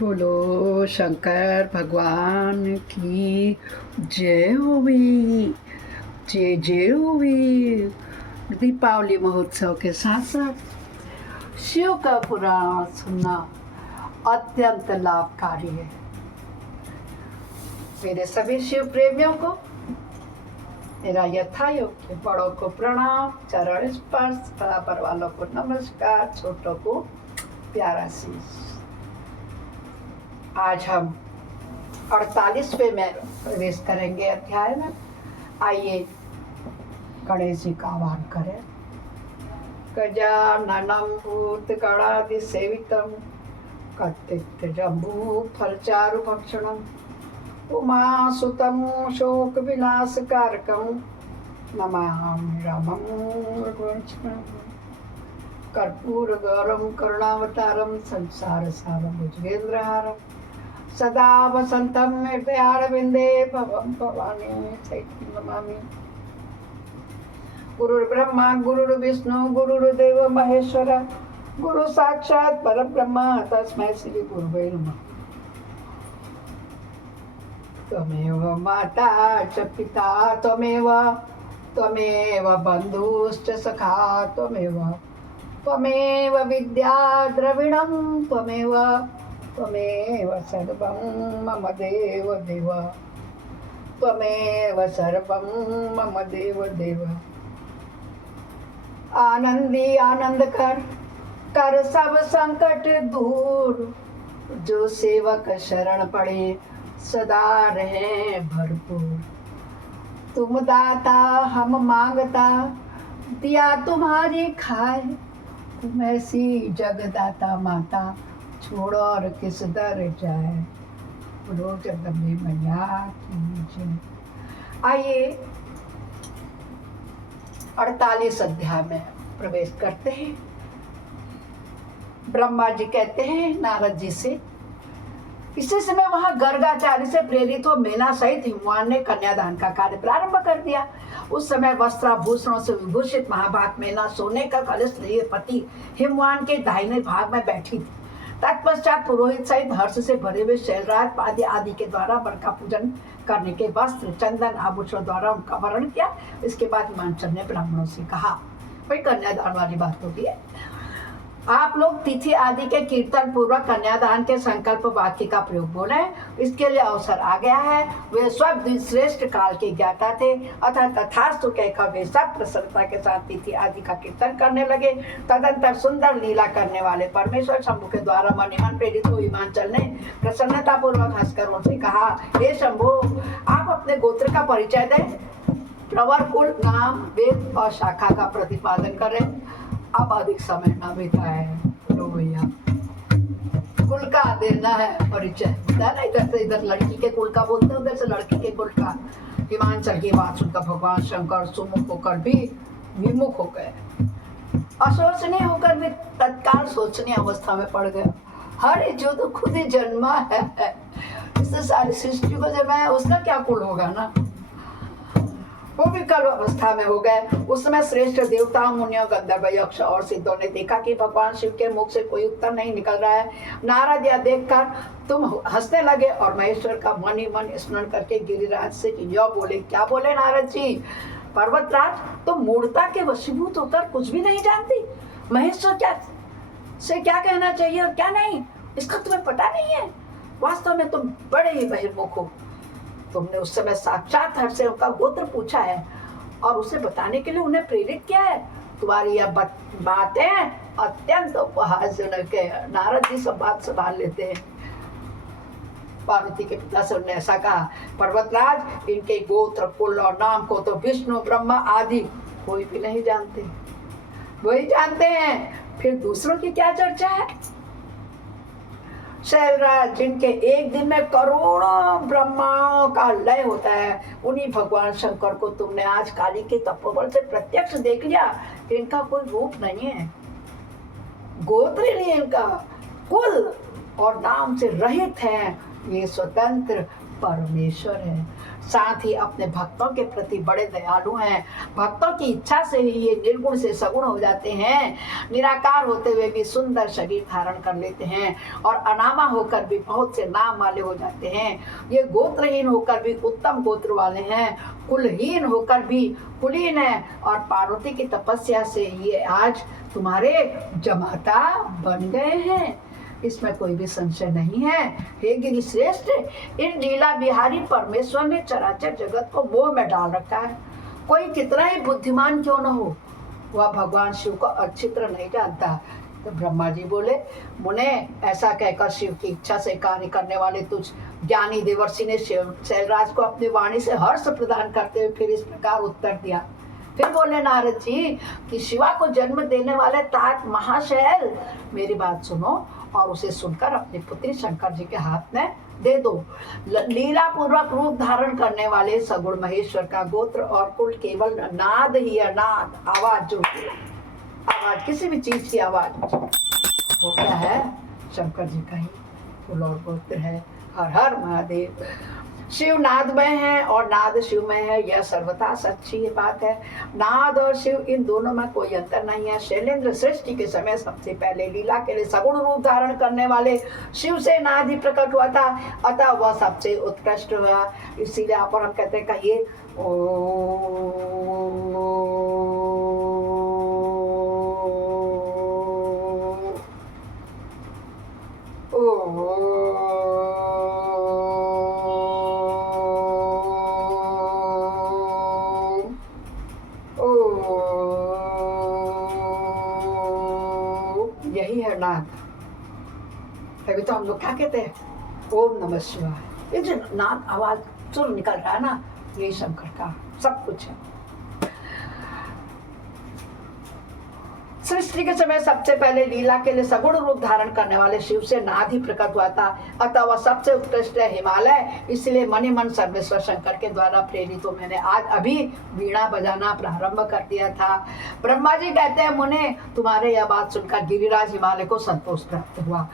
बोलो शंकर भगवान की जय होवी। जय जय होवी। दीपावली महोत्सव के साथ साथ शिव का पुराण सुनना अत्यंत लाभकारी है। मेरे सभी शिव प्रेमियों को मेरा यथायोग्य बड़ों को प्रणाम, चरण स्पर्श, बराबर वालों को नमस्कार, छोटों को प्यारा शीश। आज हम 48वें में प्रवेश करेंगे अध्याय में। आइए गणेश जी का आह्वान करें। गजाननं भूतगणाधिसेवितं कत्तिजम्बू फलचारुभक्षणम् उमासुतं शोकविनाशकारकं नमामि रामं रघुवंशं कर्पूरगौरं करुणावतारं संसारसारं भुजगेन्द्रहारं सदा वसन्तं हृदयारविन्दे भवं भवानी सहितं नमामि। गुरुर्ब्रह्मा गुरुर्विष्णु गुरुर्देव महेश्वर गुरु साक्षात् परब्रह्म तस्मै श्री गुरुवे नमः। त्वमेव माता च पिता त्वमेव बन्धुश्च सखा त्वमेव विद्या द्रविणं त्वमेव सर्वं मम देव त्वमेव सर्वं मम देव। आनंदी आनंद कर सब संकट दूर, जो सेवक शरण पड़े सदा रहे भरपूर। तुम दाता हम मांगता, दिया तुम्हारी खाए, तुम ऐसी जगदाता माता, छोड़ और किस दर जाए। बोलो जगदम्बे मैया की जय। आइए 48 अध्याय में प्रवेश करते हैं। ब्रह्मा जी कहते हैं नारद जी से, इसी समय वहां गर्गाचार्य से प्रेरित हो मेना सहित हिमवान ने कन्यादान का कार्य प्रारंभ कर दिया। उस समय वस्त्राभूषणों से विभूषित महाभाग मेना सोने का कलश लिए पति हिमवान के दाहिने भाग में बैठी थी। तत्पश्चात पुरोहित सहित हर्ष से भरे हुए शैलराज पाद्य आदि के द्वारा वर का पूजन करने के वस्त्र चंदन आभूषण द्वारा उनका वरण किया। इसके बाद हिमांचल ने ब्राह्मणों से कहा, भाई कन्यादान वाली बात होती है, आप लोग तिथि आदि के कीर्तन पूर्वक कन्यादान के संकल्प वाक्य का प्रयोग बोले। इसके लिए अवसर आ गया है। वे सब श्रेष्ठ काल के ज्ञाता थे, अतः तथास्तु कहकर वे सब प्रसन्नता के साथ तिथि आदि का कीर्तन करने लगे। तदंतर सुंदर लीला करने वाले परमेश्वर शंभु के द्वारा मनिमन प्रेरित हुए हिमांचल ने प्रसन्नता पूर्वक हंसकर उनसे कहा, हे शंभु, आप अपने गोत्र का परिचय दें, प्रवर कुल नाम वेद और शाखा का प्रतिपादन करें। अब अधिक समय ना बिताए लो भैया, कुल का देना है परिचय, ना इधर से इधर लड़की के कुल का बोलते हैं, उधर से लड़की के कुल का। हिमांचल की बात सुनकर भगवान शंकर सुमुख होकर भी विमुख हो गए। अशोचनीय होकर भी तत्काल सोचनीय अवस्था में पड़ गए। हर जो तो खुद ही जन्मा है, इससे सारी सृष्टि को जब है, उसका क्या कुल होगा ना। वो भी कल अवस्था में हो गए। उस समय श्रेष्ठ देवता मुनियों गंधर्व यक्ष और सिद्धों ने देखा कि भगवान शिव के मुख से कोई उत्तर नहीं निकल रहा है। नारद यह देखकर तुम हंसने लगे और महेश्वर का मन ही मन स्मरण करके गिरिराज से यह बोले। क्या बोले नारद जी? पर्वतराज, तुम मूर्ता के वशीभूत होकर कुछ भी नहीं जानती। महेश्वर क्या कहना चाहिए और क्या नहीं, इसका तुम्हें पता नहीं है। वास्तव में तुम बड़े ही बहिर्मुख हो। तुमने उस समय साक्षात हर से उनका गोत्र पूछा है और उसे बताने के लिए उन्हें प्रेरित किया है। तुम्हारी यह बातें अत्यंत उपहासजनक है। नारद जी सब बात संभाल लेते हैं। पार्वती के पिता से उन्होंने ऐसा कहा, पर्वतराज, इनके गोत्र कुल और नाम को तो विष्णु ब्रह्मा आदि कोई भी नहीं जानते, वही जानते हैं, फिर दूसरों की क्या चर्चा है। शैलराज, जिनके एक दिन में करोड़ों ब्रह्माओं का लय होता है, उन्हीं भगवान शंकर को तुमने आज काली के तपोबल से प्रत्यक्ष देख लिया। इनका कोई रूप नहीं है, गोत्र ही नहीं इनका, कुल और नाम से रहित है। ये स्वतंत्र परमेश्वर है। साथ ही अपने भक्तों के प्रति बड़े दयालु हैं। भक्तों की इच्छा से ही ये निर्गुण से सगुण हो जाते हैं। निराकार होते हुए भी सुंदर शरीर धारण कर लेते हैं और अनामा होकर भी बहुत से नाम वाले हो जाते हैं। ये गोत्रहीन होकर भी उत्तम गोत्र वाले हैं, कुलहीन होकर भी कुलीन है, और पार्वती की तपस्या से ये आज तुम्हारे जमाता बन गए हैं। इसमें कोई भी संशय नहीं है। हे गिरि श्रेष्ठ, इन लीला बिहारी परमेश्वर ने चराचर जगत को मोह में डाल रखा है। कोई कितना ही बुद्धिमान क्यों न हो, वह भगवान शिव को अच्छी तरह नहीं जानता। तो ब्रह्मा जी बोले, मुने, ऐसा कहकर शिव की इच्छा से कार्य करने वाले तुझ ज्ञानी देवर्षि ने शैलराज को अपनी वाणी से हर्ष प्रदान करते हुए फिर इस प्रकार उत्तर दिया। फिर बोले नारद जी कि शिवा को जन्म देने वाले तात महाशैल, मेरी बात सुनो और उसे सुनकर अपनी पुत्री शंकर जी के हाथ में दे दो। लीला पूर्वक रूप धारण करने वाले सगुण महेश्वर का गोत्र और कुल केवल नाद ही है। नाद, आवाज, जो आवाज, किसी भी चीज की आवाज, वो क्या है? शंकर जी का ही कुल और गोत्र है। हर हर महादेव। शिव नादमय है और नाद शिवमय है, यह सर्वथा सच्ची बात है। नाद और शिव इन दोनों में कोई अंतर नहीं है। शैलेंद्र सृष्टि के समय सबसे पहले लीला के लिए सगुण रूप धारण करने वाले शिव से नाद ही प्रकट हुआ था, अतः वह सबसे उत्कृष्ट हुआ। इसीलिए आप और हम कहते हैं, कहिए यही है नाद। अभी तो हम लोग क्या कहते हैं? ओम नमः शिवाय। ये जो नाद आवाज सुर निकल रहा है ना, यही शंकर का सब कुछ है। सृष्टि के समय सबसे पहले लीला के लिए सगुण रूप धारण करने वाले शिव से नाद ही प्रकट हुआ था, अतः वह सबसे उत्कृष्ट है हिमालय। इसलिए मनि मन सर्वेश्वर शंकर के द्वारा प्रेरित हो मैंने आज अभी वीणा बजाना प्रारंभ कर दिया था। ब्रह्मा जी कहते हैं, मुने, तुम्हारे यह बात सुनकर गिरिराज हिमालय को संतोष प्राप्त हुआ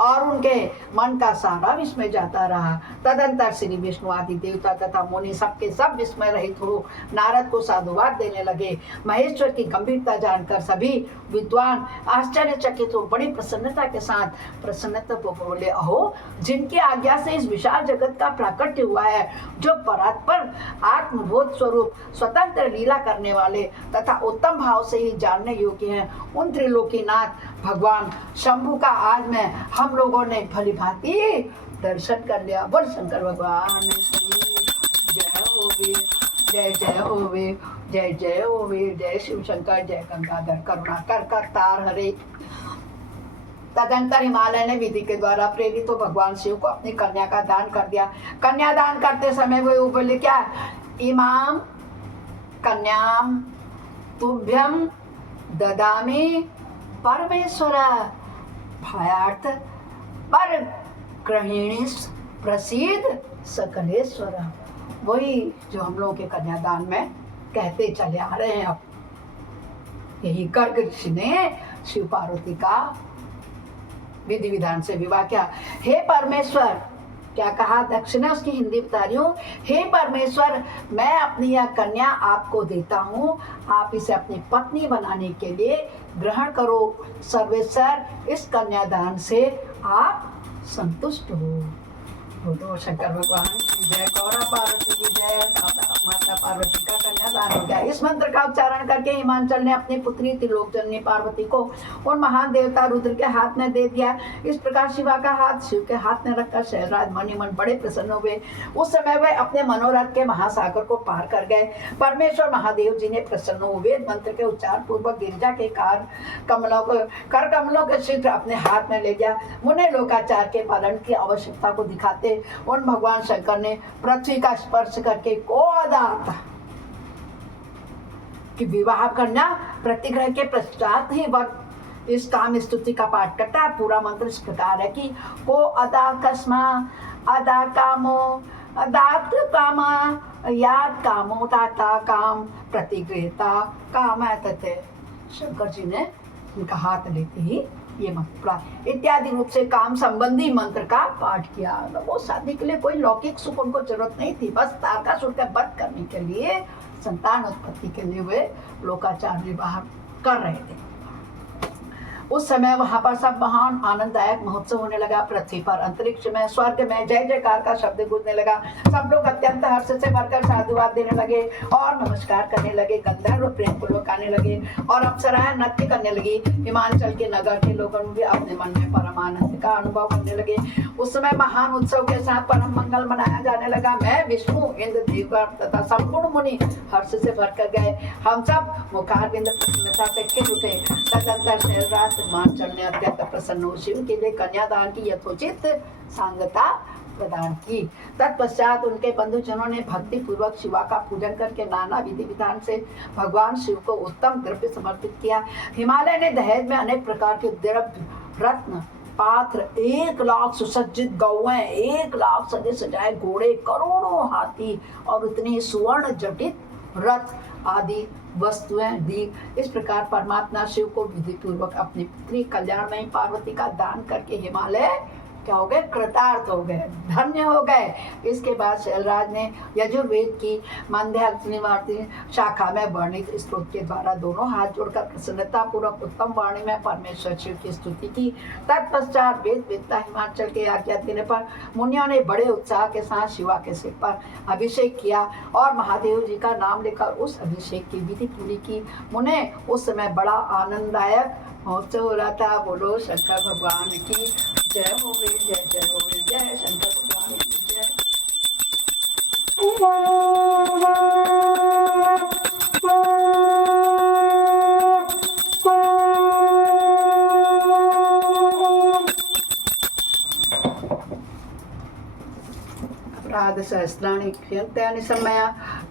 और उनके मन का सारा विस्मय जाता रहा। तदंतर श्री विष्णु आदि देवता तथा मुनि सबके सब विस्मय रहित हो नारद को साधुवाद देने लगे। महेश्वर की गंभीरता जानकर सभी विद्वान आश्चर्यचकित हो बड़ी प्रसन्नता के साथ प्रसन्नता को बोले, अहो, जिनकी आज्ञा से इस विशाल जगत का प्राकट्य हुआ है, जो परात्पर आत्मबोध स्वरूप स्वतंत्र लीला करने वाले तथा उत्तम भाव से ही जानने योग्य हैं, उन त्रिलोकीनाथ भगवान शंभु का आज में हम लोगों ने भली भांति दर्शन कर लिया। बोल शंकर भगवान की जय होवे, जय जय होवे, जय जय होवे, जय शिव शंकर, जय गंगाधर करुणाकर करतार हरे। तदंतर हिमालय ने विधि के द्वारा प्रेरित हो भगवान शिव को अपनी कन्या का दान कर दिया। कन्या दान करते समय वो बोले क्या? इमाम कन्याम तुभ्यम ददामि परमेश्वर भायार्थ पर गृहिणी प्रसिद्ध सकलेश्वर। वही जो हम लोगों के कन्यादान में कहते चले आ रहे हैं। अब यही गर्ग ऋषि ने शिव पार्वती का विधि विधान से विवाह किया। हे परमेश्वर, क्या कहा दक्षिणा, उसकी हिंदी बता रही हूँ। हे परमेश्वर, मैं अपनी यह कन्या आपको देता हूँ, आप इसे अपनी पत्नी बनाने के लिए ग्रहण करो। सर्वेश्वर, इस कन्यादान से आप संतुष्ट हो। बोलो शंकर भगवान की जय, गौरा पार्वती की जय। माता पार्वती का कन्यादान हो गया। इस मंत्र का उच्चारण करके हिमांचल ने अपनी पुत्री त्रिलोकजननी पार्वती को उन महान देवता रुद्र के हाथ में दे दिया। इस प्रकार शिवा का हाथ शिव के हाथ में रखकर शैलराज मनि मन बड़े प्रसन्न हुए। उस समय वे अपने मनोरथ के महासागर को पार कर गए। परमेश्वर महादेव जी ने प्रसन्न हुए मंत्र के उच्चार पूर्वक गिरिजा के कर कमलों के शीघ्र अपने हाथ में ले गया। मुने लोकाचार के पालन की आवश्यकता को दिखाते उन भगवान शंकर ने पृथ्वी का स्पर्श करके कि विवाह करना प्रतिग्रह के पश्चात ही वक्त इस काम स्तुति का पाठ करता है। पूरा मंत्र इस प्रकार है कि को अदा कस्मा अदा कामो अदात कामा याद कामो ताता काम प्रतिग्रहता काम। शंकर जी ने उनका हाथ लेते ही ये मंत्र इत्यादि रूप से काम संबंधी मंत्र का पाठ किया। वो शादी के लिए कोई लौकिक सुख उनको जरूरत नहीं थी, बस तारकासुर का वध करने के लिए, संतान उत्पत्ति के लिए वे लोकाचार विवाह कर रहे थे। उस समय वहां पर सब महान आनंददायक महोत्सव होने लगा। पृथ्वी पर, अंतरिक्ष में, स्वर्ग में जय जयकार का शब्द गूंजने लगा। सब लोग अत्यंत हर्ष से भरकर साधुवाद देने लगे और नमस्कार करने लगे। गंधर्व प्रेम पूर्वक आने लगे और अप्सराएं नृत्य करने लगी। हिमाचल के नगर के लोगों भी अपने मन में परम आनंद का अनुभव करने लगे। उस समय महान उत्सव के साथ परम मंगल मनाया जाने लगा। मैं, विष्णु, इंद्र, देवगण तथा संपूर्ण मुनि हर्ष से भरकर गए। हम सब मुखारविंद प्रसन्नता से खिल उठे। तदंतर शैलराज हिमाचल ने अत्यंत प्रसन्न हो शिव के लिए कन्यादान की यथोचित सांगता प्रदान की। तत्पश्चात उनके बंधुजनों ने भक्ति पूर्वक शिवा का पूजन करके नाना विधि विधान से भगवान शिव को उत्तम द्रव्य समर्पित किया। हिमालय ने दहेज में अनेक प्रकार के द्रव्य, रत्न, पात्र, 1,00,000 सुसज्जित गौएं, 1,00,000 सजे सजाए घोड़े, करोड़ों हाथी और उतने सुवर्ण जटित रथ आदि वस्तुएं दी। इस प्रकार परमात्मा शिव को विधि पूर्वक अपनी पुत्री कल्याणमयी पार्वती का दान करके हिमालय क्या हो गए, कृतार्थ हो गए, धन्य हो गए। इसके बाद शैलराज ने यजुर्वेद की मांद्याग्निवर्ती शाखा में वर्णित स्तोत्र के द्वारा दोनों हाथ जोड़कर प्रसन्नता पूर्वक उत्तम वाणी में परमेश्वर शिव की स्तुति की। तत्पश्चात वेद वेदता हिमाचल के आज्ञा देने पर मुनियों ने बड़े उत्साह के साथ शिवा के सिर पर अभिषेक किया और महादेव जी का नाम लेकर उस अभिषेक की विधि पूरी की। मुने उस समय बड़ा आनंददायक महोत्सव हो रहा था। बोलो शंकर भगवान की जय होवे, जय जय होवे, जय शंकर भगवान की जय। अपराध सहस्राणि क्षयन्त्यानि सम्मया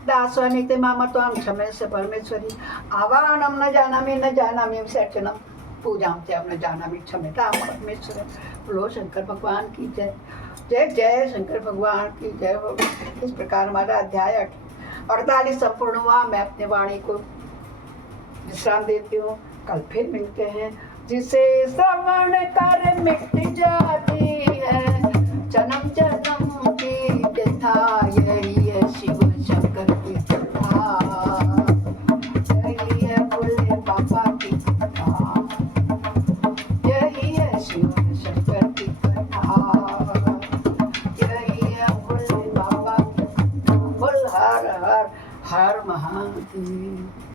दास्वानिते मामत्वां क्षमस्व परमेश्वरी। आवाहनं न जानामि विसर्जनं पूजां च न जानामि क्षम्यतां परमेश्वर। बोलो शंकर भगवान की जय। जय जय शंकर भगवान की जय हो। इस प्रकार हमारा अध्याय 48 संपूर्ण हुआ। मैं अपने वाणी को विश्राम देती हूँ। कल फिर मिलते हैं। जिसे श्रवण कर मिट जाती है जन्म जन्म की व्यथा, यही है शिव शंकर की कथा, यही है भोले बाबा की कथा, यही है शिव शंकर की कथा, यही है भोले बाबा की कथा। बोल हर हर हर महादेव।